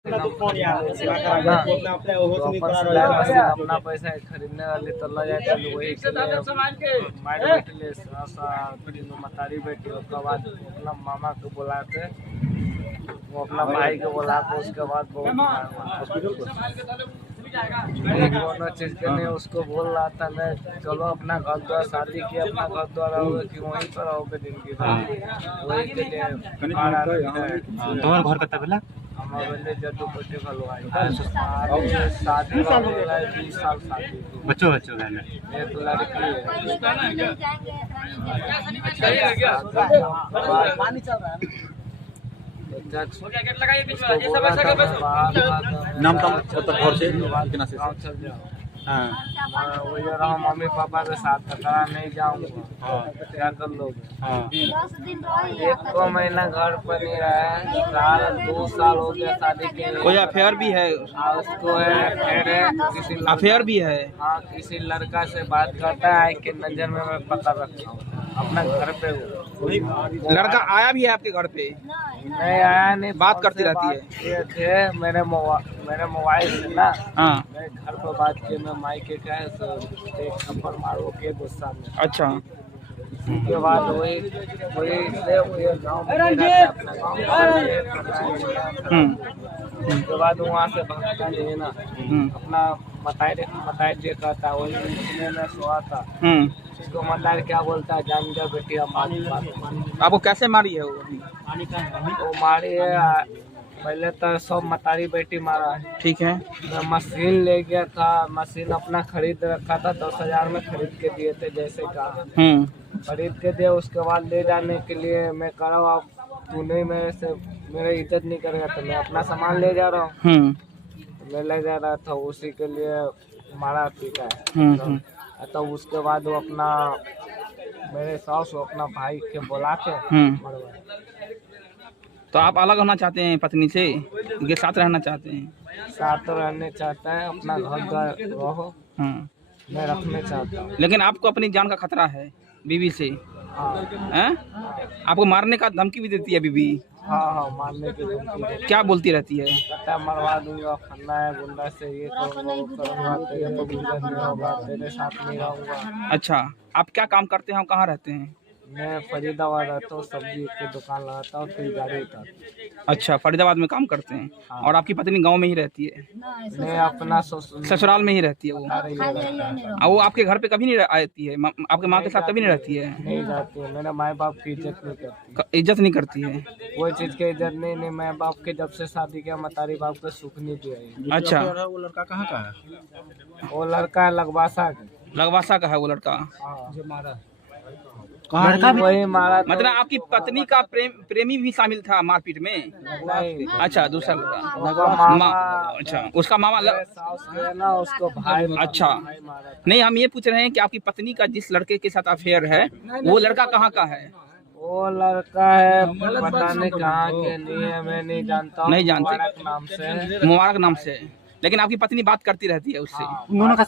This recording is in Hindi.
अपना पैसा खरीदने वाले तो ल जाए वही मतारी बेटी उसके बाद अपना मामा को बुलाते, वो अपना भाई को बुलाते, उसके बाद दोनों चीज के लिए उसको बोल रहा था मैं चलो अपना घर द्वार शादी किया, अपना घर द्वार रहोगे कि वहीं पर रहोगे जिंदगी वही के लिए तुम्हारा घर कत्ता बेला हमारे जदूपति भलवाई शादी 20 साल शादी बच्चों का एक लड़की है। नाम तो घर से हाँ मम्मी पापा के साथ टकरा नहीं जाऊंगा, क्या कर लोगे? 1 महीना घर पर नहीं रहा, 2 साल हो गया शादी के। कोई अफेयर भी है? उसको है अफेयर है, किसी अफेयर भी है? हाँ किसी लड़का से बात करता है कि नजर में मैं पता रखता हूँ अपना घर पे। लड़का आया भी है आपके घर पे? नहीं आया, नहीं बात करती रहती है? ये थे मेरे मोबाइल से ना, हाँ मैं घर पर बात किया, मैं माइक के कहे तो एक थप्पड़ मारो के गुस्सा में। अच्छा उसके बाद वही गाँव में अपना उसके बाद वहाँ से भागता नहीं ना, अपना मताई देखा था वही में सोआ था। उसको मताई क्या बोलता है जान जा बेटी आपको कैसे मारी है वो मारी है? पहले तो सब मतारी बेटी मारा है। ठीक है। मैं मशीन ले गया था, मशीन अपना खरीद रखा था, 10,000 में खरीद के दिए थे जैसे कहा, खरीद के दिए। उसके बाद ले जाने के लिए मैं कह रहा हूँ तूने मेरे से मेरी इज्जत नहीं करेगा तो मैं अपना सामान ले जा रहा हूँ। मैं ले जा रहा था, उसी के लिए मारा पीटा है। तो उसके बाद वो अपना मेरे सास अपना भाई के बुला के तो आप अलग होना चाहते हैं पत्नी से के साथ रहना चाहते हैं? साथ रहने चाहता है, अपना घर द्वार रहो, मैं रखने चाहता हूँ। लेकिन आपको अपनी जान का खतरा है बीवी से? हैं? आपको मारने का धमकी भी देती है बीवी? हाँ मारने की धमकी। क्या बोलती रहती है? कहता मरवा दूंगा, फन्ना है गुंडा से, ये करूँगा वो करूँगा, तेरे को गुजर नहीं होगा, तेरे साथ नहीं रहूँगा। अच्छा आप क्या काम करते हैं, कहाँ रहते हैं? मैं फरीदाबाद रहता हूँ, सब्जी की दुकान लगाता हूँ, फिर गाड़ी उठाता हूँ। अच्छा फरीदाबाद में काम करते हैं। हाँ। और आपकी पत्नी गांव में ही रहती है? मैं अपना ससुराल में ही रहती है वो? वो आपके घर पे कभी नहीं आती है? आपके माँ के साथ कभी नहीं रहती है? नहीं जाती है, मेरे माँ बाप की इज्जत नहीं करती। इज्जत नहीं करती है? कोई चीज की इज्जत नहीं माँ बाप के जब से शादी किया मतारी बाप को सुख नहीं दिया। अच्छा वो लड़का कहाँ का है? वो लड़का लगवासा का है वो लड़का? जो मारा लड़का भी वही मारा। मतलब आपकी पत्नी का प्रेमी भी शामिल था मारपीट में? नहीं। अच्छा दूसरा लड़का। अच्छा उसका मामा ना उसको भाई। अच्छा नहीं हम ये पूछ रहे हैं कि आपकी पत्नी का जिस लड़के के साथ अफेयर है वो लड़का कहाँ का है? वो लड़का है पता नहीं कहाँ के नहीं है, मैं नहीं जानता हूँ। नहीं जानते? मुबारक नाम से। मुबारक नाम से। लेकिन आपकी पत्नी बात करती रहती है उससे? उन्होंने का